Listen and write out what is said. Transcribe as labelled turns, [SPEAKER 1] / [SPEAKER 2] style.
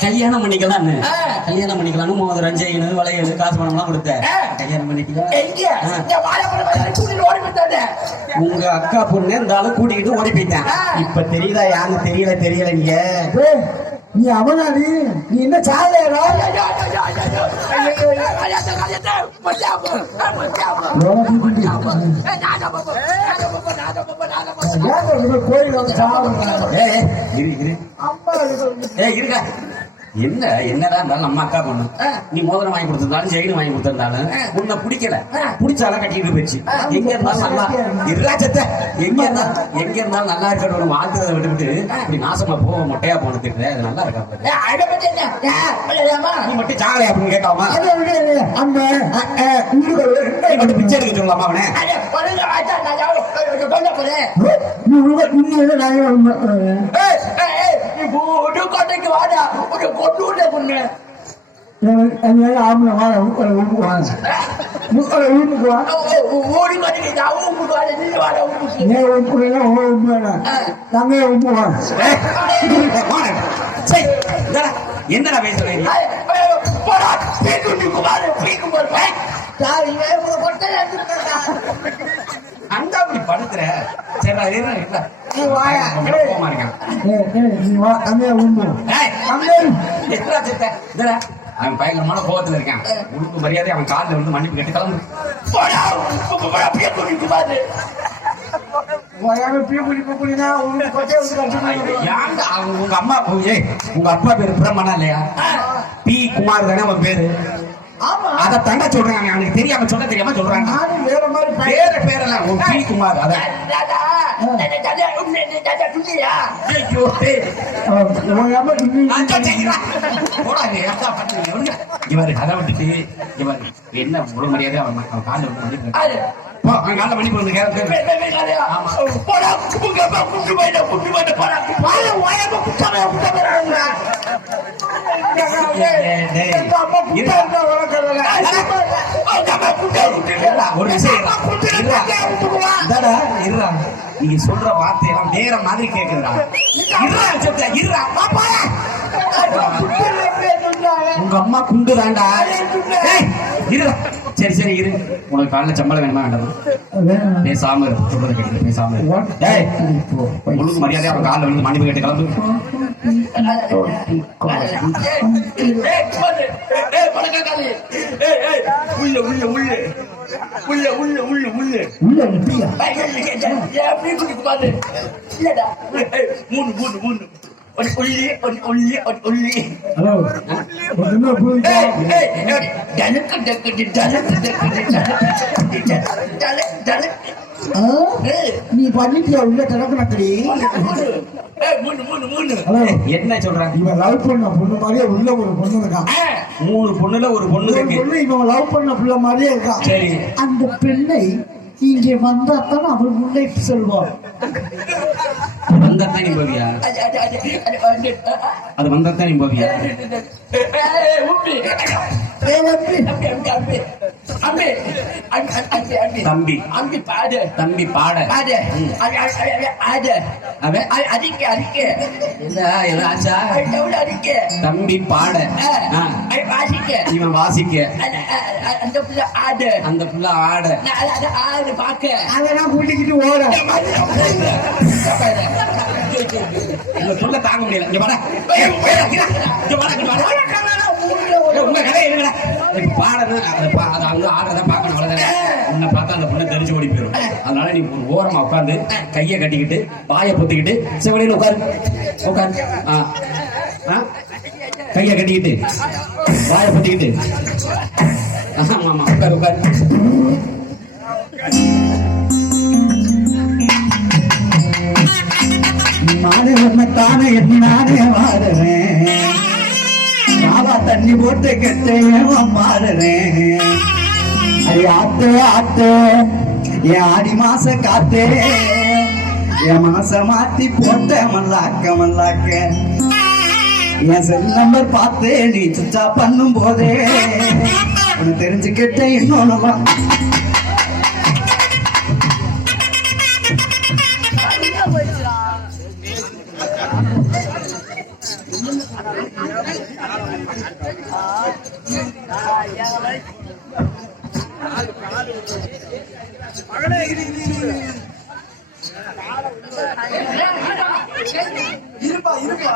[SPEAKER 1] கல்யாணம் பண்ணிக்கலாம்னு. கல்யாணம் பண்ணிக்கலாம்னு மோதிரம் செயின் வளையல் காசு பணம்லாம் கொடுத்த
[SPEAKER 2] ஆ.
[SPEAKER 1] கல்யாணம் பண்ணிக்கலாம் உங்க அக்கா பொண்ணு இந்த ஆளு கூட்டிக்கிட்டு ஓடி போயிட்டேன். இப்ப தெரியுதா யாருன்னு தெரியல தெரியல நீங்க
[SPEAKER 3] நீ அவனாடி நீ என்ன சாலையரா கோயில் வந்து சாவுறாங்க
[SPEAKER 1] ஏய், ஏய், இரு இரு
[SPEAKER 3] அம்மா
[SPEAKER 1] ஏய் இருங்க. என்ன? என்னடா இருந்தாலும் நம்ம அக்கா பொண்ணு. நீ மோதிரம் வாங்கி கொடுத்திருந்தாலும் செயின் வாங்கி கொடுத்திருந்தாலும் உன்னை பிடிக்கல. பிடிச்சாலும் கட்டிட்டு போயிடுச்சு. எங்க இருந்தாலும் நல்லா இருராஜத்தை எங்க இருந்தா எங்க இருந்தாலும் நல்லா இருக்கணும் வாழ்த்துறதை விட்டுவிட்டு இப்படி நாசமா போக மொட்டையா போன திட்டு அது நல்லா இருக்கா. நீ மட்டும் சாகலை அப்படின்னு
[SPEAKER 3] இல்லை. அந்த
[SPEAKER 1] நீ மட்டும் பிச்சை எடுக்க சொல்லலாமா அவனே.
[SPEAKER 3] நீ ஒரு கோட்டைக்கு
[SPEAKER 2] வாடா ஒரு கொண்டு பொண்ணு
[SPEAKER 3] அதனால ஆம்பளை வாழ
[SPEAKER 2] உங்களை ஊருக்கு வாங்க உங்களை ஊருக்கு வாங்க ஊருக்கு
[SPEAKER 3] வந்துட்டு ஊருக்கு வாழ நாங்க
[SPEAKER 1] உப்பு வாங்க என்னடா
[SPEAKER 2] பேசுறேன்
[SPEAKER 1] அங்க அப்படி படுத்துற சரி
[SPEAKER 2] நீ வாயா
[SPEAKER 1] இருக்கான்
[SPEAKER 3] நீ வா
[SPEAKER 1] கம்மியா உண்டு கம்மியா அவன் பயங்கரமான கோபத்துல இருக்கான். உடுப்பு மரியாதை அவன் காலில் விழுந்து மன்னிப்பு கட்டி
[SPEAKER 3] கலந்து உங்க
[SPEAKER 1] அம்மா உங்க அப்பா பேரு பிரம்மனா இல்லையா? பி குமார் தானே அவன் பேரு? அதை சொல்றாங்க அவனுக்கு தெரியாம சொல்ல தெரியாம சொல்றாங்க.
[SPEAKER 3] நானும் வேற மாதிரி
[SPEAKER 1] வேற பேரெல்லாம் ஒட்டி குமார் அதான். இவர் கதை விட்டுட்டு இவர் என்ன முழு மரியாதை அவன் காண்டு நல்ல மணி பண்ணுங்க
[SPEAKER 2] போடா குப்புங்கப்பா குட்டு போயிட்ட குட்டு போயிட்ட போடா. வாய வாயாம குட்டாமே குட்டாமே
[SPEAKER 1] நீங்க சொல்ற வார்த்தையெல்லாம் வேற மாதிரி கேக்குதுடா. உங்க அம்மா குண்டு. தாண்டா இருடா. சரி சரி இரு உனக்கு காலைல சம்பளம் வேணுமா வேண்டாமா. பேசாம இரு சொல்றது கேட்டு பேசாம இரு டேய் முழுக்க மரியாதை அவன் காலில் வந்து மன்னிப்பு கேட்டு கிளம்பு உள்ள உள்ள உள்ள உள்ள உள்ள உள்ள உள்ள
[SPEAKER 3] உள்ள நிப்பியா?
[SPEAKER 2] மூணு மூணு மூணு ஒரு உள்ளி ஒரு உள்ளி ஒரு உள்ளி? டனக்கு டக்கு டனக்கு டக்கு டனக்கு டனக்கு
[SPEAKER 3] ஆ? நீ பண்ணிட்டியா? உள்ள ஹலோ.
[SPEAKER 1] என்ன சொல்றாங்க?
[SPEAKER 3] இவன் லவ் பண்ண பொண்ணு மாதிரியே உள்ள ஒரு பொண்ணு இருக்கான்
[SPEAKER 1] மூணு பொண்ணுல ஒரு பொண்ணு
[SPEAKER 3] ஒரு
[SPEAKER 1] இருக்கு.
[SPEAKER 3] பொண்ணு இவன் லவ் பண்ண பிள்ளை மாதிரியே இருக்கான்
[SPEAKER 1] சரி.
[SPEAKER 3] அந்த பெண்ணை இங்கே வந்தாத்தான் அவள் முன்னேற்றி செல்வாள்
[SPEAKER 1] வந்தா தான் நீ போவியா அது வந்தா தான் நீ போவியா அம்பி அம்பி தம்பி
[SPEAKER 2] அம்பி பாடு
[SPEAKER 1] தம்பி பாட
[SPEAKER 2] பாடு ஆடு
[SPEAKER 1] அவன்
[SPEAKER 2] அறிக்க
[SPEAKER 1] அறிக்க என்ன ராஜா
[SPEAKER 2] டவுன் அறிக்க
[SPEAKER 1] தம்பி பாட
[SPEAKER 2] வாசிக்க
[SPEAKER 1] இவன்
[SPEAKER 2] அந்த புள்ள ஆடு
[SPEAKER 1] அந்த புள்ள ஆடு
[SPEAKER 2] ஆடு பாக்க
[SPEAKER 3] அதெல்லாம் புள்ளிக்கிட்டு ஓட
[SPEAKER 1] சொல்ல தாங்க முடியல உங்க கதை என்னடா இப்ப பாடணும் அதை பா- அதை வந்து ஆடுறத பார்க்கணும் அவ்வளவுதானே. உன்னை பார்த்தா அந்த பொண்ணை தெரிஞ்சு ஓடி போயிடும். அதனால நீ ஒரு ஓரமா உட்காந்து கையை கட்டிக்கிட்டு வாயை பொத்திக்கிட்டு செவலையில உட்காரு. உட்காரு. ஆ. ஆ? கையை கட்டிக்கிட்டு வாயை பொத்திக்கிட்டு. ஆமா ஆமா. உட்காரு உட்காரு.
[SPEAKER 3] எண்ணி நானே வாடுறேன் நாளா தண்ணி போட்டு கெட்டேன் மாறுறேன் அது ஆத்து ஆத்து என் ஆடி மாச காத்தே. என் மாச மாத்தி போட்ட மல்லாக்க மல்லாக்க. என் செல் நம்பர் பார்த்து நீ சுச்சா பண்ணும் போதே உனக்கு தெரிஞ்சுக்கிட்ட இன்னொன்னு இருப்பா இருப்பா.